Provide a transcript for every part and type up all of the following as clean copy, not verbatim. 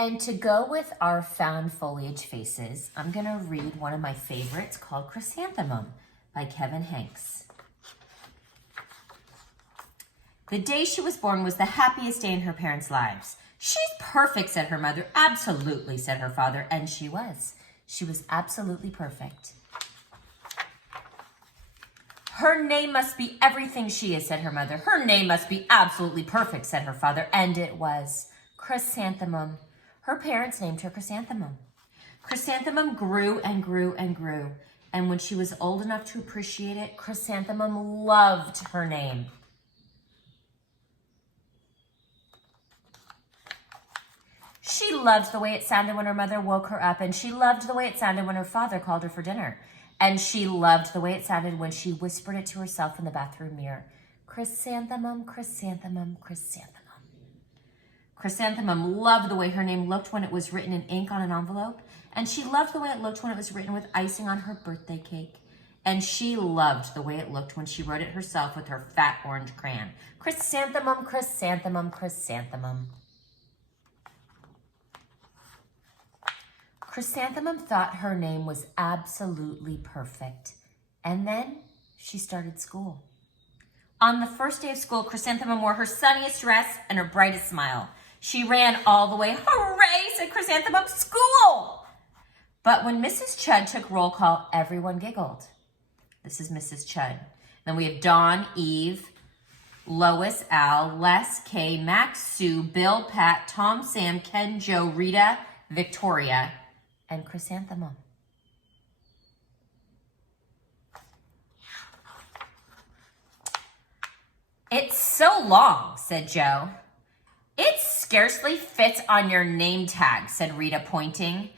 And to go with our found foliage faces, I'm going to read one of my favorites called Chrysanthemum by Kevin Hanks. The day she was born was the happiest day in her parents' lives. She's perfect, said her mother. Absolutely, said her father, and she was. She was absolutely perfect. Her name must be everything she is, said her mother. Her name must be absolutely perfect, said her father, and it was. Chrysanthemum. Her parents named her Chrysanthemum. Chrysanthemum grew and grew and grew, and when she was old enough to appreciate it, Chrysanthemum loved her name. She loved the way it sounded when her mother woke her up, and she loved the way it sounded when her father called her for dinner. And she loved the way it sounded when she whispered it to herself in the bathroom mirror. Chrysanthemum, chrysanthemum, chrysanthemum. Chrysanthemum loved the way her name looked when it was written in ink on an envelope, and she loved the way it looked when it was written with icing on her birthday cake. And she loved the way it looked when she wrote it herself with her fat orange crayon. Chrysanthemum, chrysanthemum, chrysanthemum. Chrysanthemum thought her name was absolutely perfect. And then she started school. On the first day of school, Chrysanthemum wore her sunniest dress and her brightest smile. She ran all the way. Hooray, said Chrysanthemum, school! But when Mrs. Chud took roll call, everyone giggled. This is Mrs. Chud. Then we have Dawn, Eve, Lois, Al, Les, Kay, Max, Sue, Bill, Pat, Tom, Sam, Ken, Joe, Rita, Victoria, and Chrysanthemum. It's so long, said Joe. It scarcely fits on your name tag, said Rita, pointing.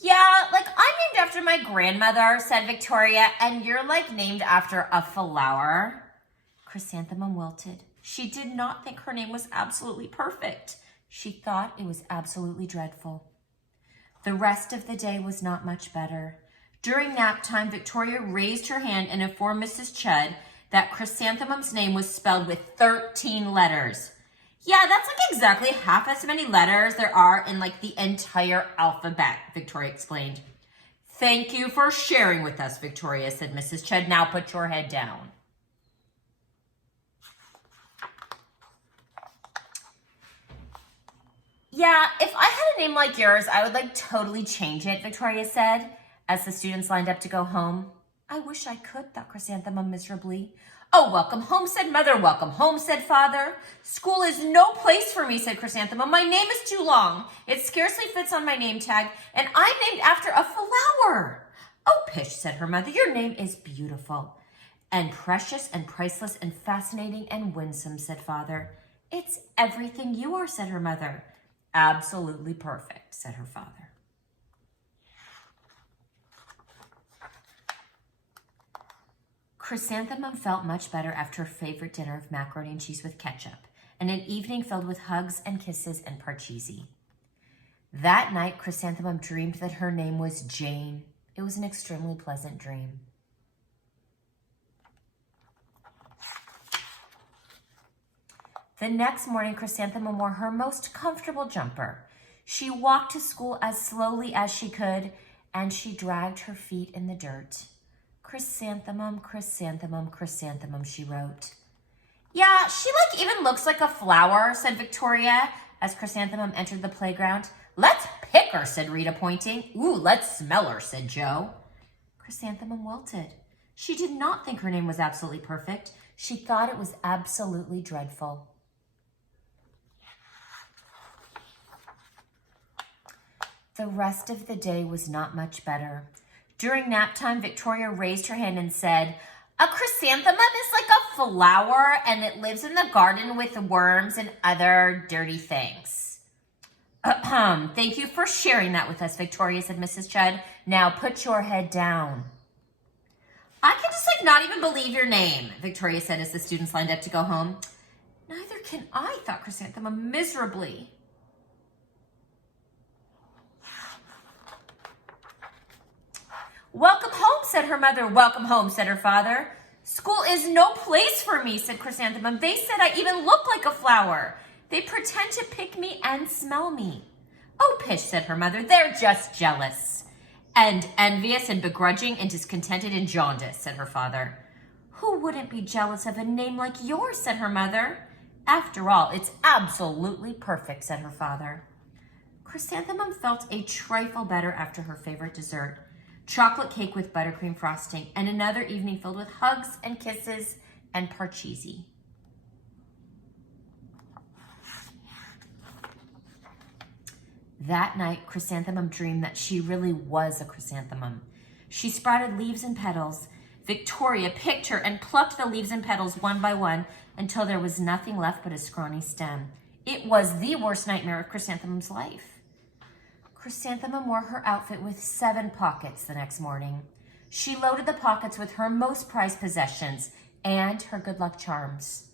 Yeah, like I'm named after my grandmother, said Victoria, and you're like named after a flower. Chrysanthemum wilted. She did not think her name was absolutely perfect. She thought it was absolutely dreadful. The rest of the day was not much better. During nap time, Victoria raised her hand and informed Mrs. Chud that Chrysanthemum's name was spelled with 13 letters. Yeah, that's like exactly half as many letters there are in like the entire alphabet, Victoria explained. Thank you for sharing with us, Victoria, said Mrs. Chud. Now put your head down. Yeah, if I had a name like yours, I would like totally change it, Victoria said, as the students lined up to go home. I wish I could, thought Chrysanthemum miserably. Oh, welcome home, said Mother. Welcome home, said Father. School is no place for me, said Chrysanthemum. My name is too long. It scarcely fits on my name tag, and I'm named after a flower. Oh, pish, said her mother. Your name is beautiful and precious and priceless and fascinating and winsome, said Father. It's everything you are, said her mother. Absolutely perfect, said her father. Chrysanthemum felt much better after her favorite dinner of macaroni and cheese with ketchup, and an evening filled with hugs and kisses and parcheesi. That night, Chrysanthemum dreamed that her name was Jane. It was an extremely pleasant dream. The next morning, Chrysanthemum wore her most comfortable jumper. She walked to school as slowly as she could, and she dragged her feet in the dirt. Chrysanthemum, chrysanthemum, chrysanthemum, she wrote. Yeah, she like even looks like a flower, said Victoria, as Chrysanthemum entered the playground. Let's pick her, said Rita, pointing. Ooh, let's smell her, said Joe. Chrysanthemum wilted. She did not think her name was absolutely perfect. She thought it was absolutely dreadful. The rest of the day was not much better. During nap time, Victoria raised her hand and said, a chrysanthemum is like a flower and it lives in the garden with worms and other dirty things. Thank you for sharing that with us, Victoria, said Mrs. Chud. Now put your head down. I can just like not even believe your name, Victoria said as the students lined up to go home. Neither can I, thought Chrysanthemum miserably. Welcome home, said her mother. Welcome home, said her father. School is no place for me, said Chrysanthemum. They said I even look like a flower. They pretend to pick me and smell me. Oh, pish, said her mother. They're just jealous. And envious and begrudging and discontented and jaundiced, said her father. Who wouldn't be jealous of a name like yours, said her mother. After all, it's absolutely perfect, said her father. Chrysanthemum felt a trifle better after her favorite dessert, chocolate cake with buttercream frosting, and another evening filled with hugs and kisses and parcheesi. That night, Chrysanthemum dreamed that she really was a chrysanthemum. She sprouted leaves and petals. Victoria picked her and plucked the leaves and petals one by one until there was nothing left but a scrawny stem. It was the worst nightmare of Chrysanthemum's life. Chrysanthemum wore her outfit with 7 pockets the next morning. She loaded the pockets with her most prized possessions and her good luck charms.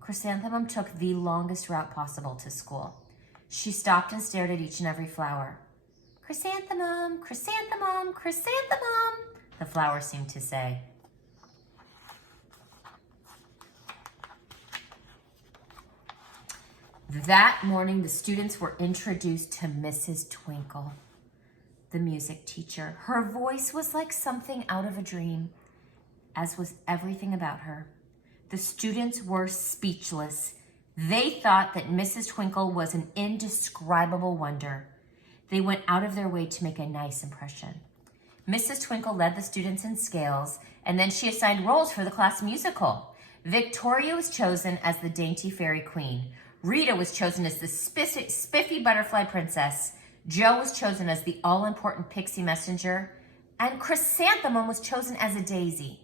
Chrysanthemum took the longest route possible to school. She stopped and stared at each and every flower. Chrysanthemum, chrysanthemum, chrysanthemum, the flowers seemed to say. That morning, the students were introduced to Mrs. Twinkle, the music teacher. Her voice was like something out of a dream, as was everything about her. The students were speechless. They thought that Mrs. Twinkle was an indescribable wonder. They went out of their way to make a nice impression. Mrs. Twinkle led the students in scales, and then she assigned roles for the class musical. Victoria was chosen as the dainty fairy queen. Rita was chosen as the spiffy butterfly princess. Jo was chosen as the all-important pixie messenger. And Chrysanthemum was chosen as a daisy.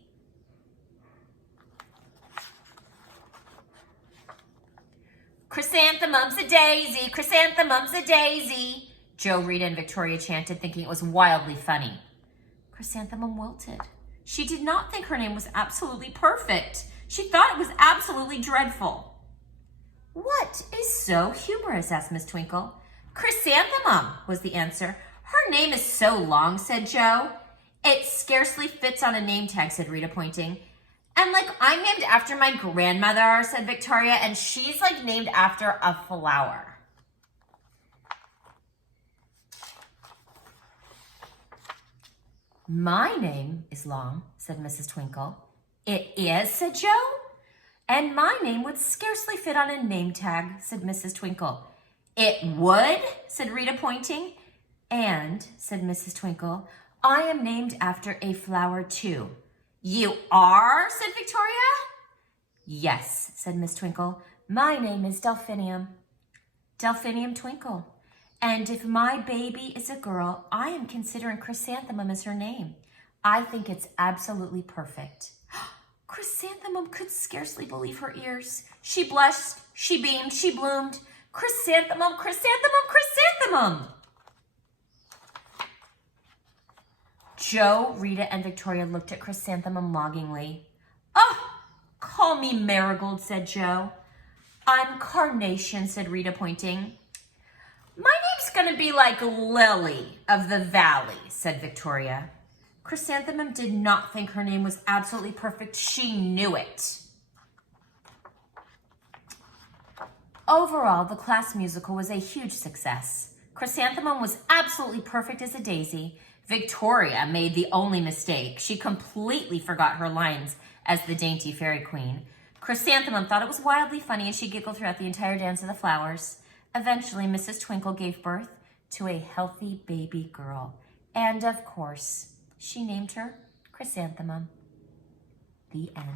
Chrysanthemum's a daisy, chrysanthemum's a daisy, Jo, Rita, and Victoria chanted, thinking it was wildly funny. Chrysanthemum wilted. She did not think her name was absolutely perfect. She thought it was absolutely dreadful. What is so humorous? Asked Miss Twinkle. Chrysanthemum, was the answer. Her name is so long, said Jo. It scarcely fits on a name tag, said Rita, pointing. And I'm named after my grandmother, said Victoria, and she's named after a flower. My name is long, said Mrs. Twinkle. It is, said Jo. And my name would scarcely fit on a name tag, said Mrs. Twinkle. It would, said Rita, pointing. And, said Mrs. Twinkle, I am named after a flower too. You are, said Victoria. Yes, said Miss Twinkle. My name is Delphinium. Delphinium Twinkle. And if my baby is a girl, I am considering Chrysanthemum as her name. I think it's absolutely perfect. Chrysanthemum could scarcely believe her ears. She blushed, she beamed, she bloomed. Chrysanthemum, chrysanthemum, chrysanthemum! Jo, Rita, and Victoria looked at Chrysanthemum longingly. Oh, call me Marigold, said Jo. I'm Carnation, said Rita, pointing. My name's gonna be like Lily of the Valley, said Victoria. Chrysanthemum did not think her name was absolutely perfect. She knew it. Overall, the class musical was a huge success. Chrysanthemum was absolutely perfect as a daisy. Victoria made the only mistake. She completely forgot her lines as the dainty fairy queen. Chrysanthemum thought it was wildly funny and she giggled throughout the entire dance of the flowers. Eventually, Mrs. Twinkle gave birth to a healthy baby girl. And of course, she named her Chrysanthemum. The end.